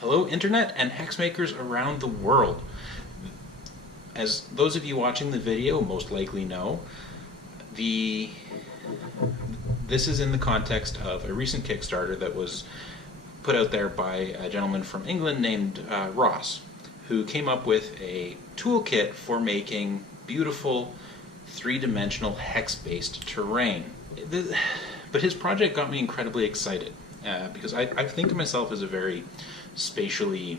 Hello Internet and hex makers around the world. As those of you watching the video most likely know, this is in the context of a recent Kickstarter that was put out there by a gentleman from England named Ross, who came up with a toolkit for making beautiful three-dimensional hex-based terrain. But his project got me incredibly excited because I think of myself as a very spatially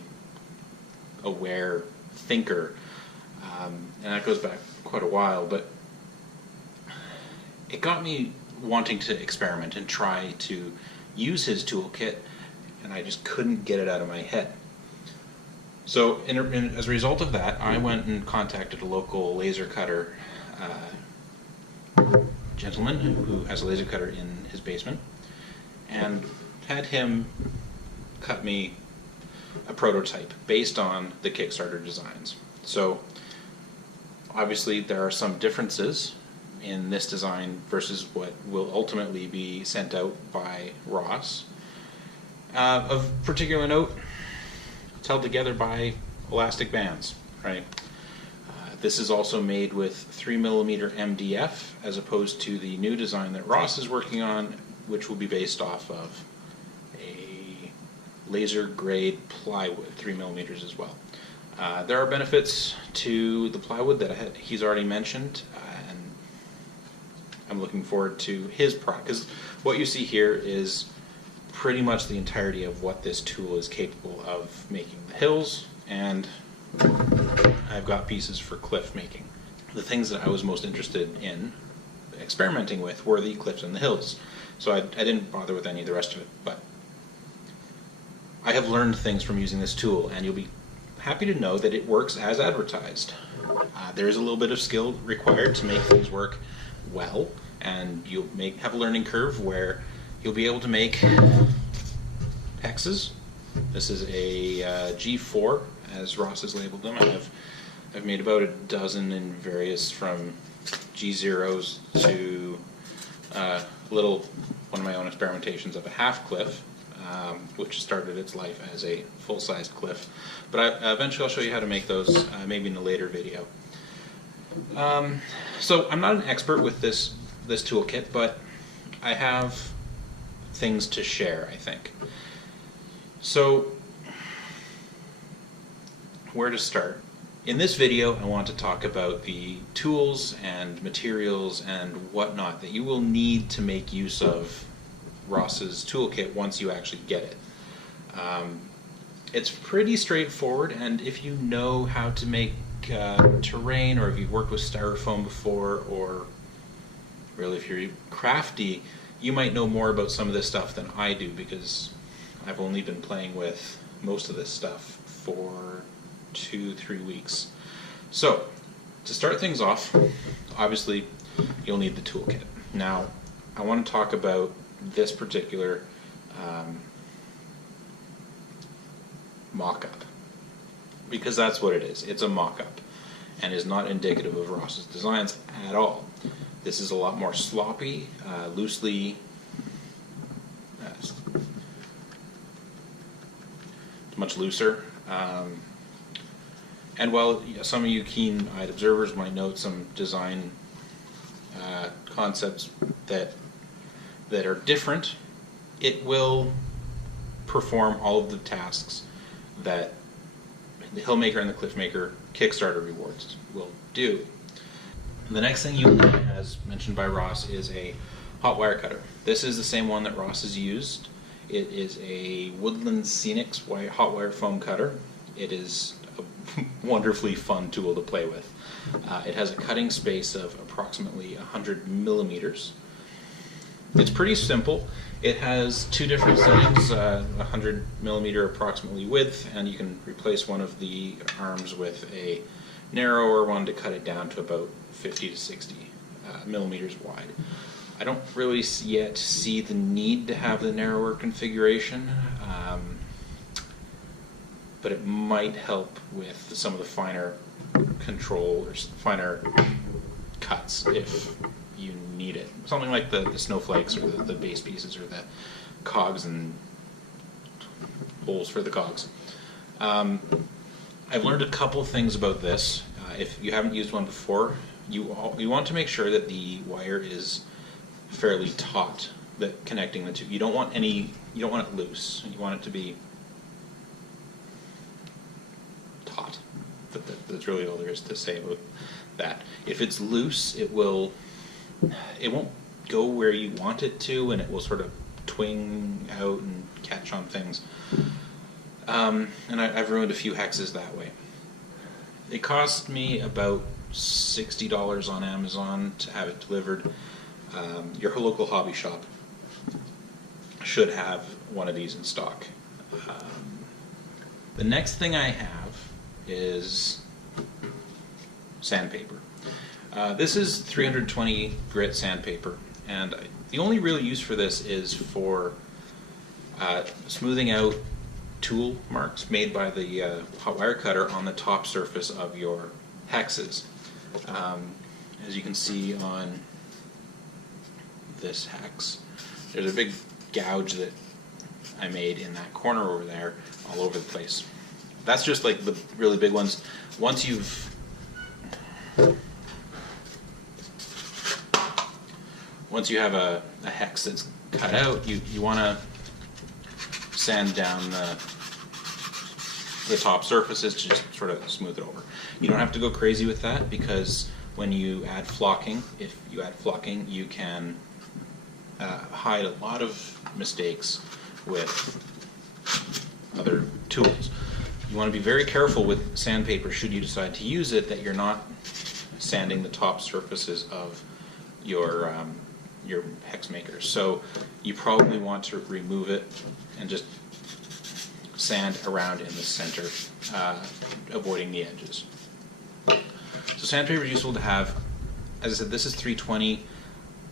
aware thinker, and that goes back quite a while, but it got me wanting to experiment and try to use his toolkit, and I just couldn't get it out of my head. So as a result of that, I went and contacted a local laser cutter gentleman who has a laser cutter in his basement, and had him cut me a prototype based on the Kickstarter designs. So obviously there are some differences in this design versus what will ultimately be sent out by Ross. Of particular note, it's held together by elastic bands, right? This is also made with 3mm MDF as opposed to the new design that Ross is working on, which will be based off of a laser grade plywood, 3mm as well. There are benefits to the plywood that he's already mentioned, and I'm looking forward to his product, because what you see here is pretty much the entirety of what this tool is capable of making. The hills, and I've got pieces for cliff making. The things that I was most interested in experimenting with were the cliffs and the hills, so I didn't bother with any of the rest of it, but I have learned things from using this tool, and you'll be happy to know that it works as advertised. There is a little bit of skill required to make things work well, and you'll have a learning curve where you'll be able to make hexes. This is a G4, as Ross has labeled them. I've made about a dozen in various, from G0s to one of my own experimentations of a half cliff, which started its life as a full-sized cliff. But eventually I'll show you how to make those, maybe in a later video. So I'm not an expert with this toolkit, but I have things to share, I think. So, where to start? In this video, I want to talk about the tools and materials and whatnot that you will need to make use of Ross's toolkit once you actually get it. It's pretty straightforward, and if you know how to make terrain, or if you've worked with styrofoam before, or really if you're crafty, you might know more about some of this stuff than I do, because I've only been playing with most of this stuff for 2-3 weeks. So, to start things off, obviously you'll need the toolkit. Now, I want to talk about this particular mock-up, because that's what it is. It's a mock-up, and is not indicative of Ross's designs at all. This is a lot more sloppy, loosely, it's much looser. And while some of you keen-eyed observers might note some design concepts that are different, it will perform all of the tasks that the Hillmaker and the Cliffmaker Kickstarter rewards will do. The next thing you need, as mentioned by Ross, is a hot wire cutter. This is the same one that Ross has used. It is a Woodland Scenics hot wire foam cutter. It is a wonderfully fun tool to play with. It has a cutting space of approximately 100 millimeters. It's pretty simple. It has two different settings, 100 millimeter approximately width, and you can replace one of the arms with a narrower one to cut it down to about 50 to 60 millimeters wide. I don't really yet see the need to have the narrower configuration, but it might help with some of the finer control or finer cuts if you need it. Something like the snowflakes or the base pieces or the cogs and holes for the cogs. I've learned a couple things about this. If you haven't used one before, you want to make sure that the wire is fairly taut, that connecting the two. You don't want it loose. You want it to be taut. That's really all there is to say about that. If it's loose, it won't go where you want it to, and it will sort of twing out and catch on things. And I've ruined a few hexes that way. It cost me about $60 on Amazon to have it delivered. Your local hobby shop should have one of these in stock. The next thing I have is sandpaper. This is 320 grit sandpaper, and the only real use for this is for smoothing out tool marks made by the hot wire cutter on the top surface of your hexes. As you can see on this hex, there's a big gouge that I made in that corner over there, all over the place. That's just like the really big ones. Once you have a hex that's cut out, you want to sand down the top surfaces to just sort of smooth it over. You don't have to go crazy with that, because when you add flocking, if you add flocking, you can hide a lot of mistakes with other tools. You want to be very careful with sandpaper, should you decide to use it, that you're not sanding the top surfaces of your hex makers. So you probably want to remove it and just sand around in the center, avoiding the edges. So sandpaper is useful to have. As I said, this is 320.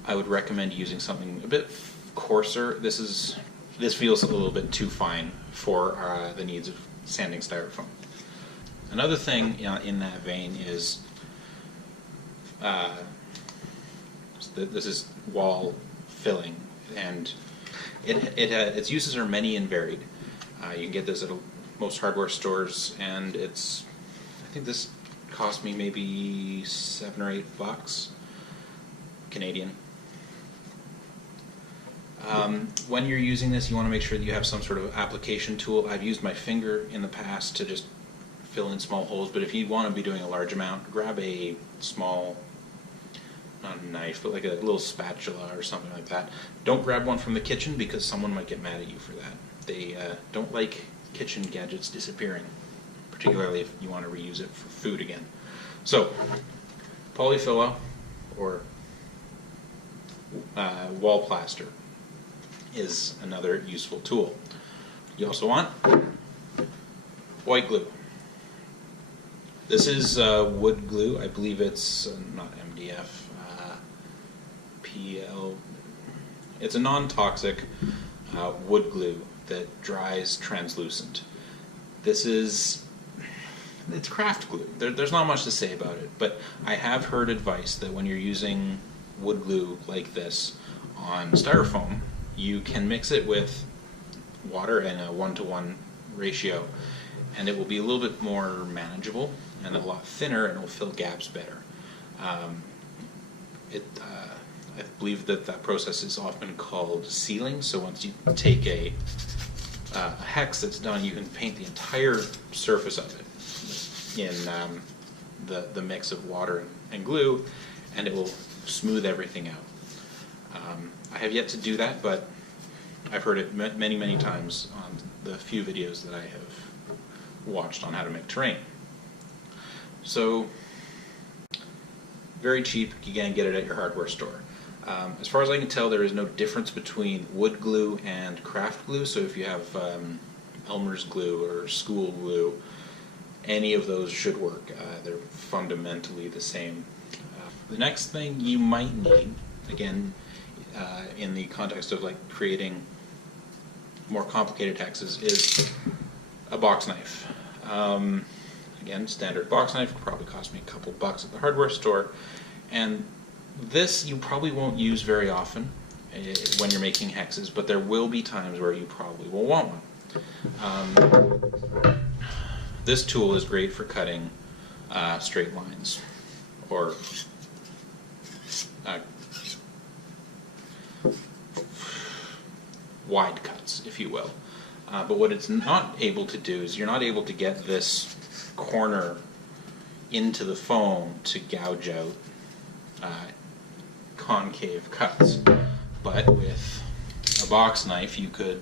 I would recommend using something a bit coarser. This feels a little bit too fine for the needs of sanding styrofoam. Another thing in that vein is this is wall filling, and its uses are many and varied. You can get this at most hardware stores, and I think this cost me maybe $7 or $8 Canadian. When you're using this, you want to make sure that you have some sort of application tool. I've used my finger in the past to just fill in small holes, but if you want to be doing a large amount, grab a small, not a knife, but like a little spatula or something like that. Don't grab one from the kitchen, because someone might get mad at you for that. They don't like kitchen gadgets disappearing, particularly if you want to reuse it for food again. So, polyfillo or wall plaster is another useful tool. You also want white glue. This is wood glue. I believe it's not MDF, PL. It's a non-toxic wood glue that dries translucent. It's craft glue. There's not much to say about it, but I have heard advice that when you're using wood glue like this on styrofoam, you can mix it with water in a 1-to-1 ratio, and it will be a little bit more manageable and a lot thinner, and it will fill gaps better. I believe that process is often called sealing. So once you take a hex that's done, you can paint the entire surface of it in the mix of water and glue, and it will smooth everything out. I have yet to do that, but I've heard it many, many times on the few videos that I have watched on how to make terrain. So, very cheap. You can get it at your hardware store. As far as I can tell, there is no difference between wood glue and craft glue. So if you have Elmer's glue or school glue, any of those should work. They're fundamentally the same. The next thing you might need, again, in the context of like creating more complicated hexes, is a box knife. Again, standard box knife will probably cost me a couple bucks at the hardware store, and this you probably won't use very often when you're making hexes, but there will be times where you probably will want one. This tool is great for cutting straight lines, or wide cuts, if you will. But what it's not able to do is you're not able to get this corner into the foam to gouge out concave cuts. But with a box knife, you could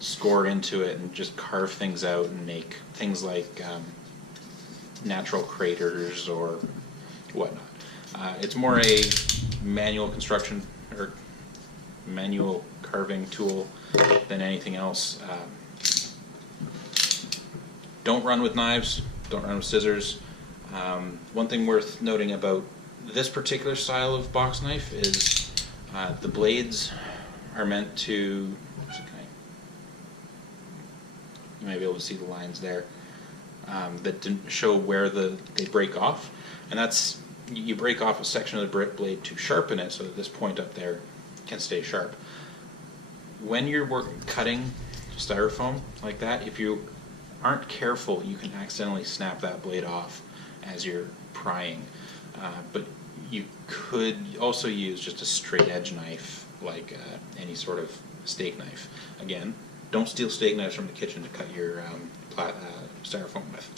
score into it and just carve things out and make things like natural craters or whatnot. It's more a manual construction or manual carving tool than anything else. Don't run with knives, don't run with scissors. One thing worth noting about this particular style of box knife is the blades are meant to, you might be able to see the lines there, that didn't show where they break off, and that's, you break off a section of the blade to sharpen it so that this point up there can stay sharp. When you're cutting styrofoam like that, if you aren't careful, you can accidentally snap that blade off as you're prying. But you could also use just a straight edge knife, like any sort of steak knife. Again, don't steal steak knives from the kitchen to cut your styrofoam with.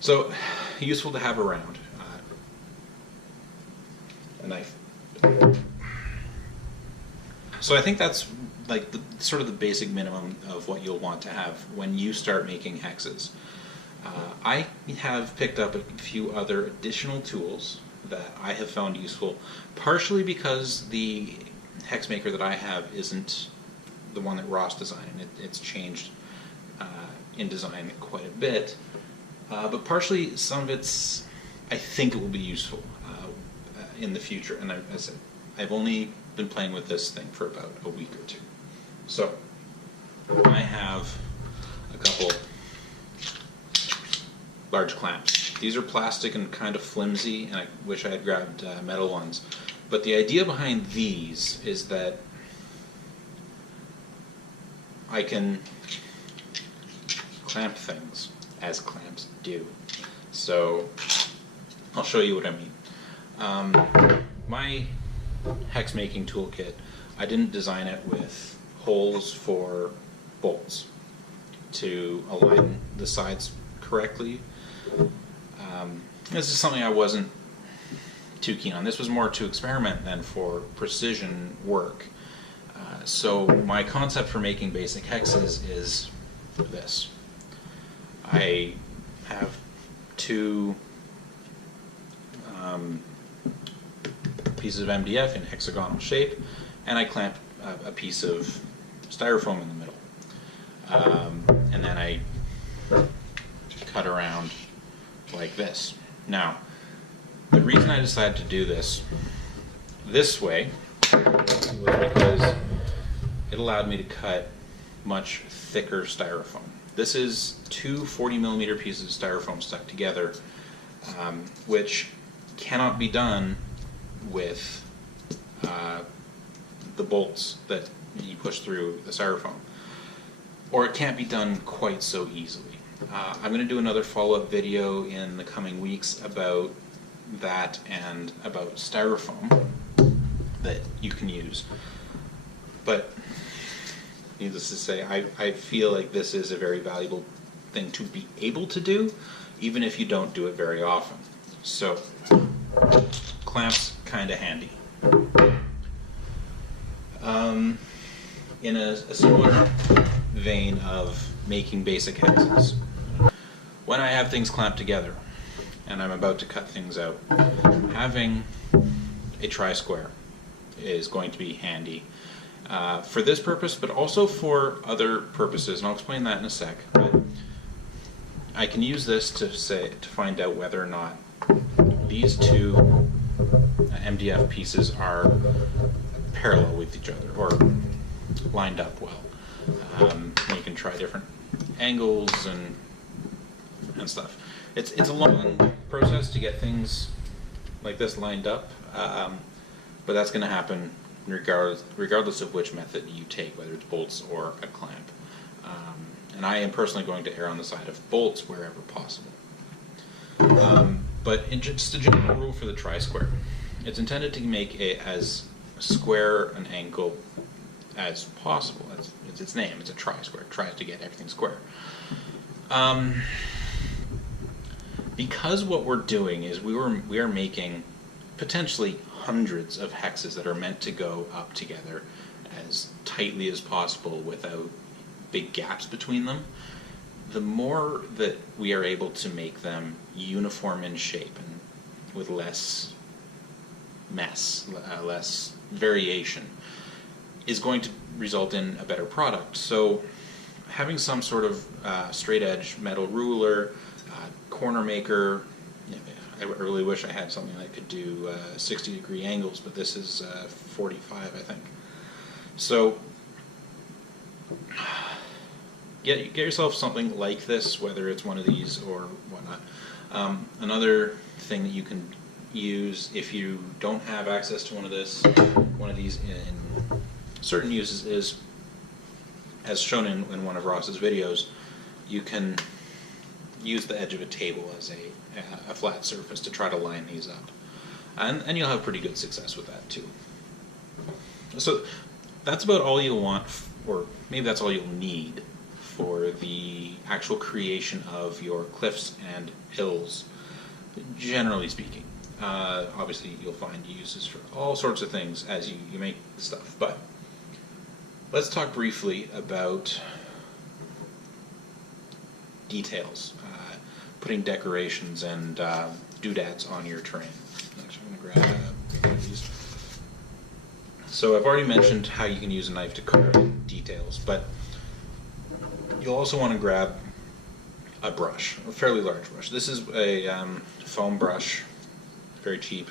So, useful to have around. A knife. So I think that's like sort of the basic minimum of what you'll want to have when you start making hexes. I have picked up a few other additional tools that I have found useful, partially because the HexMaker that I have isn't the one that Ross designed. It's changed in design quite a bit, but partially some of it's, I think it will be useful in the future. And as I said, I've only been playing with this thing for about a week or two. So I have a couple large clamps. These are plastic and kind of flimsy, and I wish I had grabbed metal ones. But the idea behind these is that I can clamp things as clamps do. So I'll show you what I mean. My hex making toolkit, I didn't design it with holes for bolts to align the sides correctly. This is something I wasn't too keen on. This was more to experiment than for precision work. So my concept for making basic hexes is this. I have two pieces of MDF in hexagonal shape, and I clamp a piece of styrofoam in the middle. And then I cut around like this. Now, the reason I decided to do this way was because it allowed me to cut much thicker styrofoam. This is two 40mm pieces of styrofoam stuck together, which cannot be done with the bolts that you push through the styrofoam, or it can't be done quite so easily. I'm going to do another follow-up video in the coming weeks about that and about styrofoam that you can use. But needless to say, I feel like this is a very valuable thing to be able to do, even if you don't do it very often. So, clamps kind of handy. In a similar vein of making basic hexes, when I have things clamped together and I'm about to cut things out, having a tri-square is going to be handy for this purpose, but also for other purposes, and I'll explain that in a sec. But I can use this to find out whether or not these two MDF pieces are parallel with each other or lined up well. You can try different angles and stuff. It's a long process to get things like this lined up, but that's going to happen regardless of which method you take, whether it's bolts or a clamp. And I am personally going to err on the side of bolts wherever possible. But just a general rule for the tri-square. It's intended to make as square an angle as possible. It's its name. It's a tri-square. It tries to get everything square. Because what we're doing is we are making potentially hundreds of hexes that are meant to go up together as tightly as possible without big gaps between them. The more that we are able to make them uniform in shape and with less mess, less variation, is going to result in a better product. So having some sort of straight edge metal ruler, corner maker, I really wish I had something that could do 60-degree angles, but this is 45, I think. So get yourself something like this, whether it's one of these or whatnot. Another thing that you can use if you don't have access to one of these in certain uses is, as shown in one of Ross's videos, you can use the edge of a table as a flat surface to try to line these up. And you'll have pretty good success with that too. So that's about all you'll want, or maybe that's all you'll need for the actual creation of your cliffs and hills, generally speaking. Obviously you'll find uses for all sorts of things as you make stuff, but let's talk briefly about details, putting decorations and doodads on your terrain. Actually, I'm going to grab one of these. So I've already mentioned how you can use a knife to carve details, but you'll also want to grab a brush, a fairly large brush. This is a foam brush, very cheap,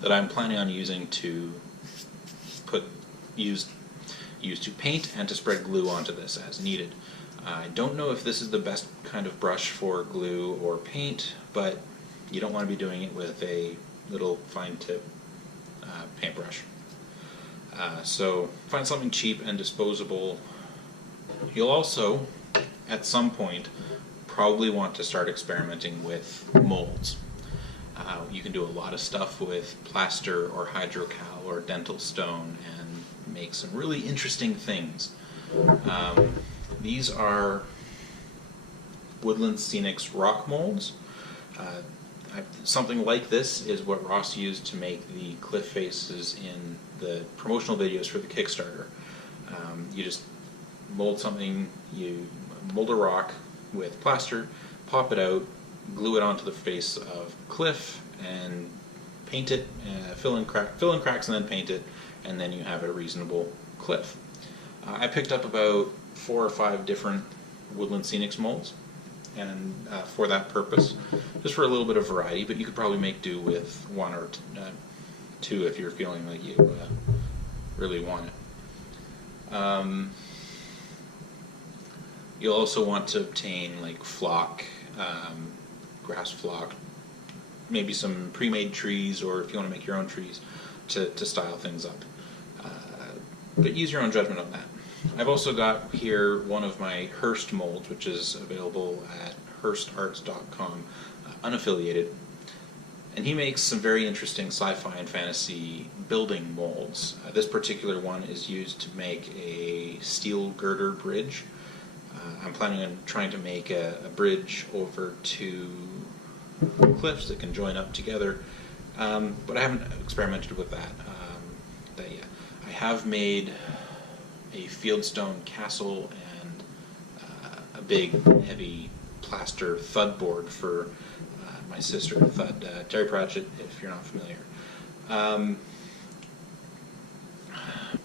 that I'm planning on using to use to paint and to spread glue onto this as needed. I don't know if this is the best kind of brush for glue or paint, but you don't want to be doing it with a little fine tip paintbrush. So find something cheap and disposable. You'll also, at some point, probably want to start experimenting with molds. You can do a lot of stuff with plaster or hydrocal or dental stone and make some really interesting things. These are Woodland Scenics rock molds. Something like this is what Ross used to make the cliff faces in the promotional videos for the Kickstarter. You just mold something, you mold a rock with plaster, pop it out, glue it onto the face of cliff, and paint it, fill in cracks and then paint it, and then you have a reasonable cliff. I picked up about 4 or 5 different Woodland Scenics molds, and for that purpose, just for a little bit of variety, but you could probably make do with 1 or 2 if you're feeling like you really want it. You'll also want to obtain like flock, grass flock, maybe some pre-made trees, or if you want to make your own trees, to style things up. But use your own judgment on that. I've also got here one of my Hearst molds, which is available at HearstArts.com, unaffiliated. And he makes some very interesting sci-fi and fantasy building molds. This particular one is used to make a steel girder bridge. I'm planning on trying to make a bridge over 2 cliffs that can join up together, but I haven't experimented with that yet. I have made a fieldstone castle and a big heavy plaster thud board for my sister Thud, Terry Pratchett, if you're not familiar.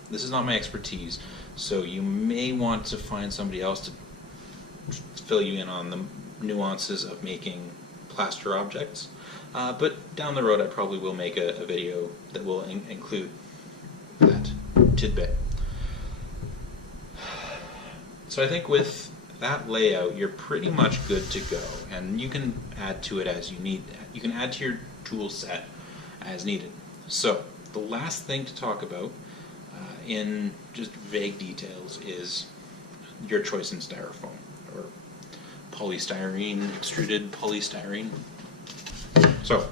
This is not my expertise, so you may want to find somebody else to fill you in on the nuances of making plaster objects, but down the road I probably will make a video that will include that tidbit. So I think with that layout you're pretty much good to go, and you can add to it as you need. You can add to your tool set as needed. So the last thing to talk about in just vague details is your choice in styrofoam or polystyrene, extruded polystyrene. So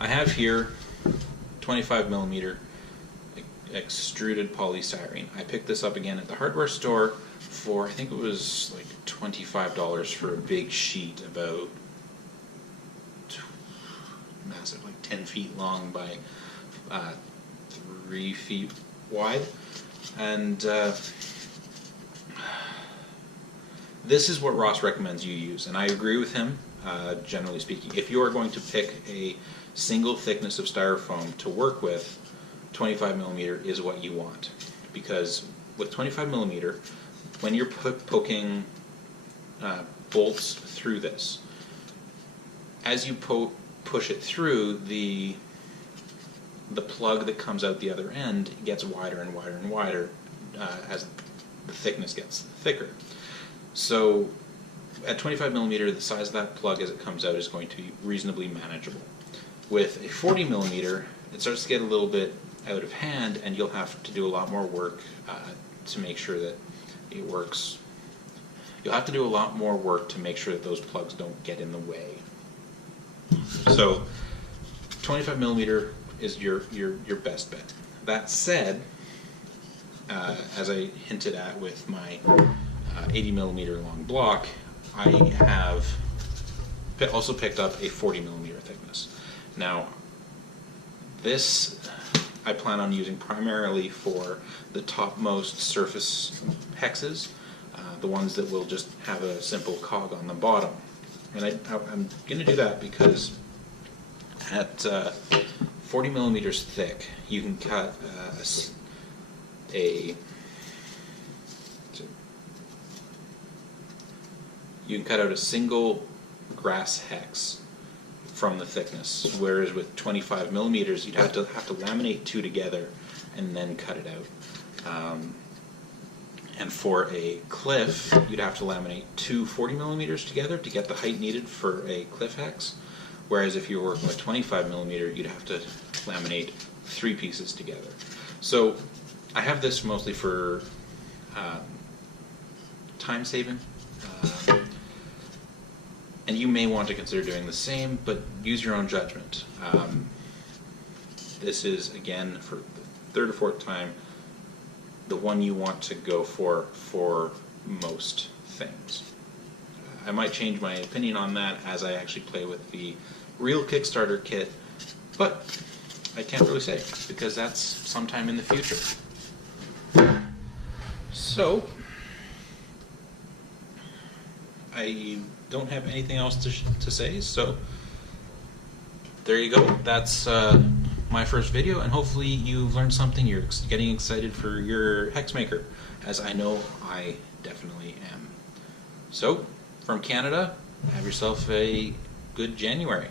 I have here 25 millimeter extruded polystyrene. I picked this up again at the hardware store for, I think it was like $25 for a big sheet about massive, like 10 feet long by 3 feet wide. And this is what Ross recommends you use, and I agree with him, generally speaking. If you are going to pick a single thickness of styrofoam to work with, 25 millimeter is what you want. Because with 25 millimeter, when you're poking bolts through this, as you push it through, the plug that comes out the other end gets wider and wider and wider as the thickness gets thicker. So at 25 millimeter, the size of that plug as it comes out is going to be reasonably manageable. With a 40 millimeter, it starts to get a little bit out of hand, and you'll have to do a lot more work to make sure that it works. You'll have to do a lot more work to make sure that those plugs don't get in the way. So 25 millimeter is your best bet. That said, as I hinted at with my 80 millimeter long block, I have also picked up a 40 millimeter thickness. Now, this I plan on using primarily for the topmost surface hexes, the ones that will just have a simple cog on the bottom. And I'm going to do that because at 40 millimeters thick, you can cut out a single grass hex from the thickness, whereas with 25 millimeters, you'd have to laminate two together and then cut it out. And for a cliff, you'd have to laminate two 40 millimeters together to get the height needed for a cliff hex. Whereas if you were working with 25 millimeter, you'd have to laminate three pieces together. So I have this mostly for time saving. And you may want to consider doing the same, but use your own judgment. This is, again, for the third or fourth time, the one you want to go for most things. I might change my opinion on that as I actually play with the real Kickstarter kit, but I can't really say, because that's sometime in the future. So, I don't have anything else to say, so there you go. That's my first video, and hopefully you've learned something. You're getting excited for your HexMaker, as I know I definitely am. So, from Canada, have yourself a good January.